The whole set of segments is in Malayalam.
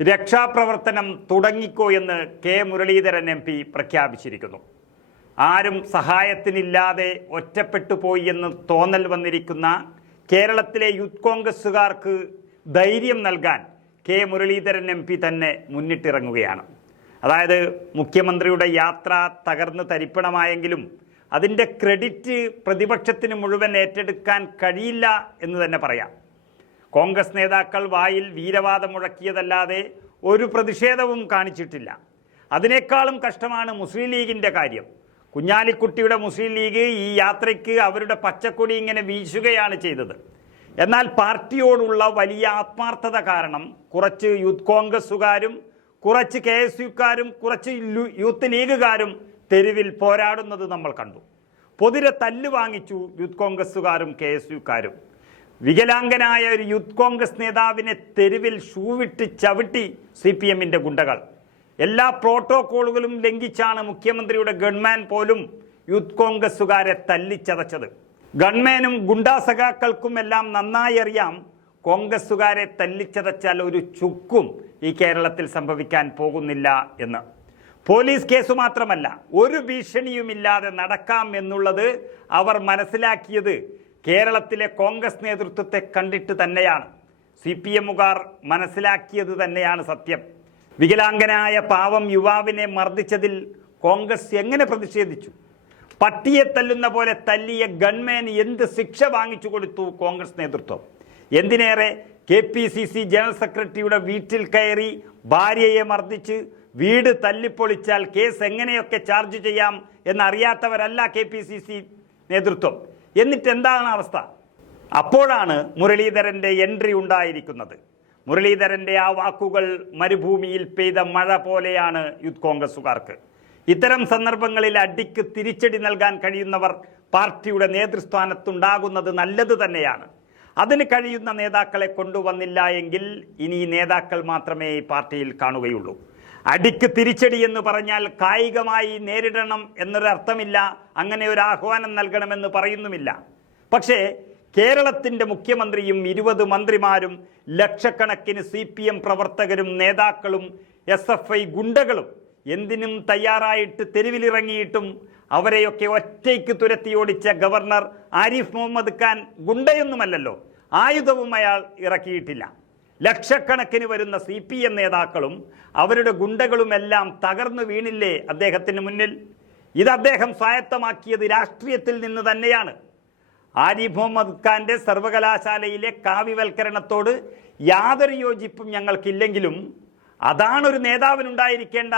രക്ഷാപ്രവർത്തനം തുടങ്ങിക്കോ എന്ന് കെ മുരളീധരൻ എം പി പ്രഖ്യാപിച്ചിരിക്കുന്നു. ആരും സഹായത്തിനില്ലാതെ ഒറ്റപ്പെട്ടു പോയി എന്ന് തോന്നൽ വന്നിരിക്കുന്ന കേരളത്തിലെ യൂത്ത് കോൺഗ്രസ്സുകാർക്ക് ധൈര്യം നൽകാൻ കെ മുരളീധരൻ എം പി തന്നെ മുന്നിട്ടിറങ്ങുകയാണ്. അതായത് മുഖ്യമന്ത്രിയുടെ യാത്ര തകർന്ന് തരിപ്പണമായെങ്കിലും അതിന്റെ ക്രെഡിറ്റ് പ്രതിപക്ഷത്തിന് മുഴുവൻ ഏറ്റെടുക്കാൻ കഴിയില്ല എന്ന് തന്നെ പറയാം. കോൺഗ്രസ് നേതാക്കൾ വായിൽ വീരവാദം മുഴക്കിയതല്ലാതെ ഒരു പ്രതിഷേധവും കാണിച്ചിട്ടില്ല. അതിനേക്കാളും കഷ്ടമാണ് മുസ്ലിം ലീഗിന്റെ കാര്യം. കുഞ്ഞാലിക്കുട്ടിയുടെ മുസ്ലിം ലീഗ് ഈ യാത്രയ്ക്ക് അവരുടെ പച്ചക്കൊടി ഇങ്ങനെ വീശുകയാണ് ചെയ്തത്. എന്നാൽ പാർട്ടിയോടുള്ള വലിയ ആത്മാർത്ഥത കാരണം കുറച്ച് യൂത്ത് കോൺഗ്രസ്സുകാരും കുറച്ച് കെ എസ് യുക്കാരും കുറച്ച് യൂത്ത് ലീഗുകാരും തെരുവിൽ പോരാടുന്നത് നമ്മൾ കണ്ടു. പൊതിരെ തല്ല് വാങ്ങിച്ചു യൂത്ത് കോൺഗ്രസ്സുകാരും കെ എസ് യുക്കാരും വികലാംഗനായ ഒരു യൂത്ത് കോൺഗ്രസ് നേതാവിനെ തെരുവിൽ ഷൂവിട്ട് ചവിട്ടി സി പി എമ്മിന്റെ ഗുണ്ടകൾ. എല്ലാ പ്രോട്ടോക്കോളുകളും ലംഘിച്ചാണ് മുഖ്യമന്ത്രിയുടെ ഗൺമാൻ പോലും യൂത്ത് കോൺഗ്രസ്സുകാരെ തല്ലിച്ചതച്ചത്. ഗൺമാനും ഗുണ്ടാസഖാക്കൾക്കും എല്ലാം നന്നായി അറിയാം കോൺഗ്രസ്സുകാരെ തല്ലിച്ചതച്ചാൽ ഒരു ചുക്കും ഈ കേരളത്തിൽ സംഭവിക്കാൻ പോകുന്നില്ല എന്ന്. പോലീസ് കേസ് മാത്രമല്ല ഒരു ഭീഷണിയുമില്ലാതെ നടക്കാം എന്നുള്ളത് അവർ മനസ്സിലാക്കിയത് കേരളത്തിലെ കോൺഗ്രസ് നേതൃത്വത്തെ കണ്ടിട്ട് തന്നെയാണ്. സി പി എമ്മുകാർ മനസ്സിലാക്കിയത് തന്നെയാണ് സത്യം. വികലാംഗനായ പാവം യുവാവിനെ മർദ്ദിച്ചതിൽ കോൺഗ്രസ് എങ്ങനെ പ്രതിഷേധിച്ചു? പട്ടിയെ തല്ലുന്ന പോലെ തല്ലിയ ഗൺമേൻ എന്ത് ശിക്ഷ വാങ്ങിച്ചു കൊടുത്തു കോൺഗ്രസ് നേതൃത്വം? എന്തിനേറെ K P C C general സെക്രട്ടറിയുടെ വീട്ടിൽ കയറി ഭാര്യയെ മർദ്ദിച്ച് വീട് തല്ലിപ്പൊളിച്ചാൽ കേസ് എങ്ങനെയൊക്കെ ചാർജ് ചെയ്യാം എന്നറിയാത്തവരല്ല കെ പി സി സി നേതൃത്വം? എന്നിട്ട് എന്താണ് അവസ്ഥ? അപ്പോഴാണ് മുരളീധരന്റെ എൻട്രി ഉണ്ടായിരിക്കുന്നത്. മുരളീധരന്റെ ആ വാക്കുകൾ മരുഭൂമിയിൽ പെയ്ത മഴ പോലെയാണ് യൂത്ത് കോൺഗ്രസുകാർക്ക് ഇത്തരം സന്ദർഭങ്ങളിൽ അടിക്ക് തിരിച്ചടി നൽകാൻ കഴിയുന്നവർ പാർട്ടിയുടെ നേതൃസ്ഥാനത്തുണ്ടാകുന്നത് നല്ലത് തന്നെയാണ്. അതിന് കഴിയുന്ന നേതാക്കളെ കൊണ്ടുവന്നില്ല എങ്കിൽ ഇനി നേതാക്കൾ മാത്രമേ പാർട്ടിയിൽ കാണുകയുള്ളൂ. അടിക്ക് തിരിച്ചടി എന്ന് പറഞ്ഞാൽ കായികമായി നേരിടണം എന്നൊരർത്ഥമില്ല. അങ്ങനെ ഒരു ആഹ്വാനം നൽകണമെന്ന് പറയുന്നുമില്ല. പക്ഷേ കേരളത്തിന്റെ മുഖ്യമന്ത്രിയും ഇരുപത് മന്ത്രിമാരും ലക്ഷക്കണക്കിന് സി പി എം പ്രവർത്തകരും നേതാക്കളും എസ് എഫ് ഐ ഗുണ്ടകളും എന്തിനും തയ്യാറായിട്ട് തെരുവിലിറങ്ങിയിട്ടും അവരെയൊക്കെ ഒറ്റയ്ക്ക് തുരത്തിയോടിച്ച ഗവർണർ ആരിഫ് മുഹമ്മദ് ഖാൻ ഗുണ്ടയൊന്നുമല്ലല്ലോ. ആയുധവും അയാൾ ഇറക്കിയിട്ടില്ല. ലക്ഷക്കണക്കിന് വരുന്ന സി പി എം നേതാക്കളും അവരുടെ ഗുണ്ടകളുമെല്ലാം തകർന്നു വീണില്ലേ അദ്ദേഹത്തിന് മുന്നിൽ? ഇത് അദ്ദേഹം സ്വായത്തമാക്കിയത് രാഷ്ട്രീയത്തിൽ നിന്ന് തന്നെയാണ്. ആരിഫ് മുഹമ്മദ് ഖാന്റെ സർവകലാശാലയിലെ കാവ്യവൽക്കരണത്തോട് യാതൊരു യോജിപ്പും ഞങ്ങൾക്കില്ലെങ്കിലും അതാണ് ഒരു നേതാവിനുണ്ടായിരിക്കേണ്ട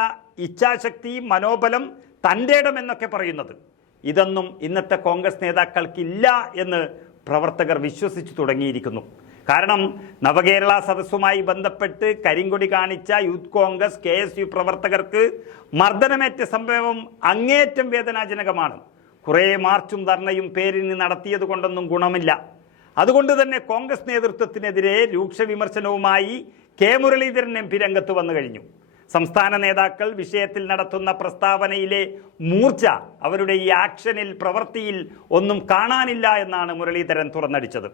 ഇച്ഛാശക്തി മനോബലം തന്റെ ഇടം എന്നൊക്കെ പറയുന്നത്. ഇതൊന്നും ഇന്നത്തെ കോൺഗ്രസ് നേതാക്കൾക്കില്ല എന്ന് പ്രവർത്തകർ വിശ്വസിച്ചു തുടങ്ങിയിരിക്കുന്നു. കാരണം നവകേരള സദസ്സുമായി ബന്ധപ്പെട്ട് കരിങ്കൊടി കാണിച്ച youth Congress K S U പ്രവർത്തകർക്ക് മർദ്ദനമേറ്റ സംഭവം അങ്ങേയറ്റം വേദനാജനകമാണ്. കുറേ മാർച്ചും ധർണയും പേരിന് നടത്തിയത് കൊണ്ടൊന്നും ഗുണമില്ല. അതുകൊണ്ട് തന്നെ കോൺഗ്രസ് നേതൃത്വത്തിനെതിരെ രൂക്ഷ വിമർശനവുമായി കെ മുരളീധരൻ എം പി രംഗത്ത് വന്നു കഴിഞ്ഞു. സംസ്ഥാന നേതാക്കൾ വിഷയത്തിൽ നടത്തുന്ന പ്രസ്താവനയിലെ മൂർച്ച അവരുടെ ഈ ആക്ഷനിൽ പ്രവൃത്തിയിൽ ഒന്നും കാണാനില്ല എന്നാണ് മുരളീധരൻ തുറന്നടിച്ചത്.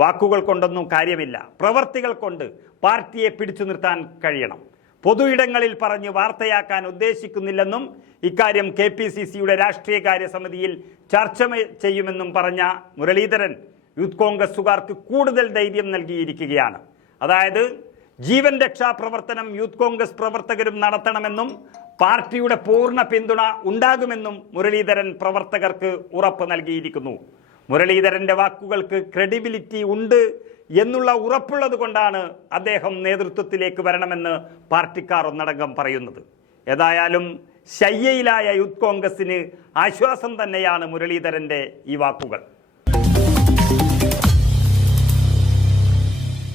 വാക്കുകൾ കൊണ്ടൊന്നും കാര്യമില്ല. പ്രവർത്തികൾ കൊണ്ട് പാർട്ടിയെ പിടിച്ചു നിർത്താൻ കഴിയണം. പൊതു ഇടങ്ങളിൽ പറഞ്ഞ് വാർത്തയാക്കാൻ ഉദ്ദേശിക്കുന്നില്ലെന്നും ഇക്കാര്യം കെ പി സി സിയുടെ രാഷ്ട്രീയകാര്യ സമിതിയിൽ ചർച്ച ചെയ്യുമെന്നും പറഞ്ഞ മുരളീധരൻ യൂത്ത് കോൺഗ്രസുകാർക്ക് കൂടുതൽ ധൈര്യം നൽകിയിരിക്കുകയാണ്. അതായത് ജീവൻ രക്ഷാ പ്രവർത്തനം യൂത്ത് കോൺഗ്രസ് പ്രവർത്തകരും നടത്തണമെന്നും പാർട്ടിയുടെ പൂർണ പിന്തുണ ഉണ്ടാകുമെന്നും മുരളീധരൻ പ്രവർത്തകർക്ക് ഉറപ്പ് നൽകിയിരിക്കുന്നു. മുരളീധരന്റെ വാക്കുകൾക്ക് ക്രെഡിബിലിറ്റി ഉണ്ട് എന്നുള്ള ഉറപ്പുള്ളത് കൊണ്ടാണ് അദ്ദേഹം നേതൃത്വത്തിലേക്ക് വരണമെന്ന് പാർട്ടിക്കാർ ഒന്നടങ്കം പറയുന്നത്. ഏതായാലും ശയ്യയിലായ യൂത്ത് കോൺഗ്രസിന് ആശ്വാസം തന്നെയാണ് മുരളീധരന്റെ ഈ വാക്കുകൾ.